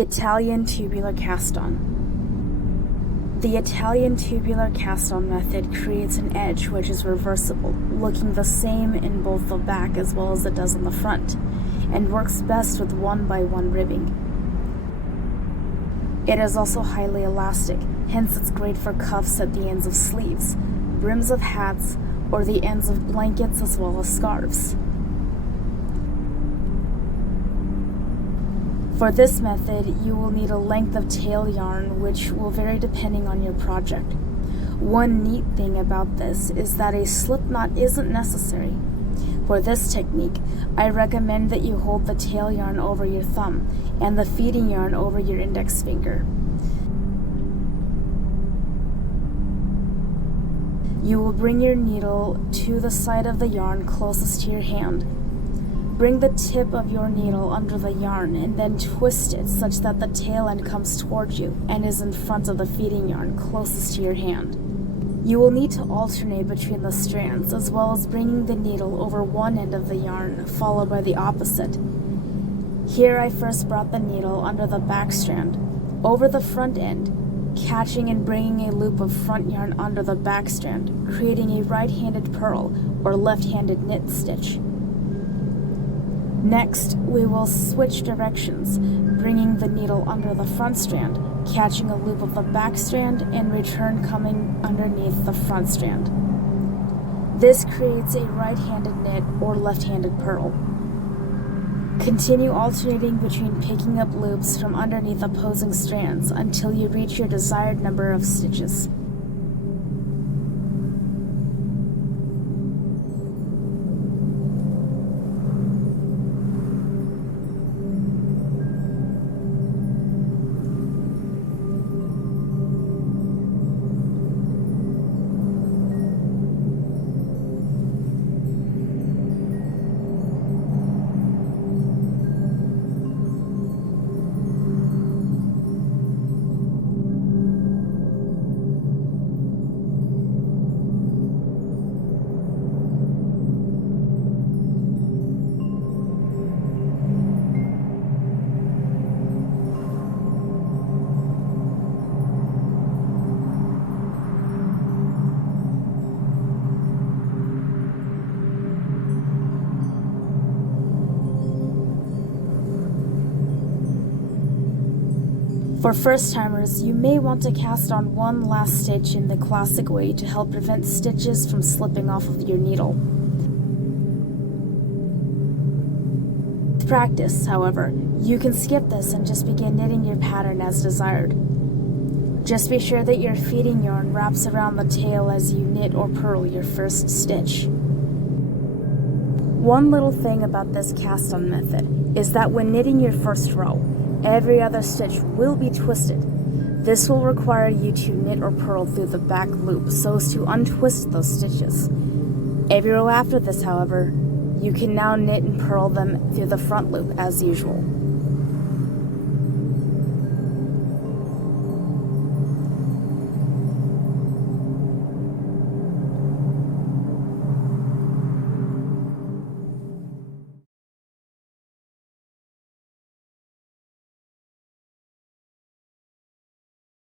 Italian tubular cast-on. The Italian tubular cast-on method creates an edge which is reversible, looking the same in both the back as well as it does on the front, and works best with 1x1 ribbing. It is also highly elastic, hence it's great for cuffs at the ends of sleeves, brims of hats, or the ends of blankets as well as scarves. For this method, you will need a length of tail yarn which will vary depending on your project. One neat thing about this is that a slip knot isn't necessary. For this technique, I recommend that you hold the tail yarn over your thumb and the feeding yarn over your index finger. You will bring your needle to the side of the yarn closest to your hand. Bring the tip of your needle under the yarn and then twist it such that the tail end comes towards you and is in front of the feeding yarn closest to your hand. You will need to alternate between the strands as well as bringing the needle over one end of the yarn followed by the opposite. Here I first brought the needle under the back strand, over the front end, catching and bringing a loop of front yarn under the back strand, creating a right-handed purl or left-handed knit stitch. Next, we will switch directions, bringing the needle under the front strand, catching a loop of the back strand, and return coming underneath the front strand. This creates a right-handed knit or left-handed purl. Continue alternating between picking up loops from underneath opposing strands until you reach your desired number of stitches. For first-timers, you may want to cast on one last stitch in the classic way to help prevent stitches from slipping off of your needle. With practice, however, you can skip this and just begin knitting your pattern as desired. Just be sure that your feeding yarn wraps around the tail as you knit or purl your first stitch. One little thing about this cast-on method is that when knitting your first row, every other stitch will be twisted. This will require you to knit or purl through the back loop so as to untwist those stitches. Every row after this, however, you can now knit and purl them through the front loop as usual.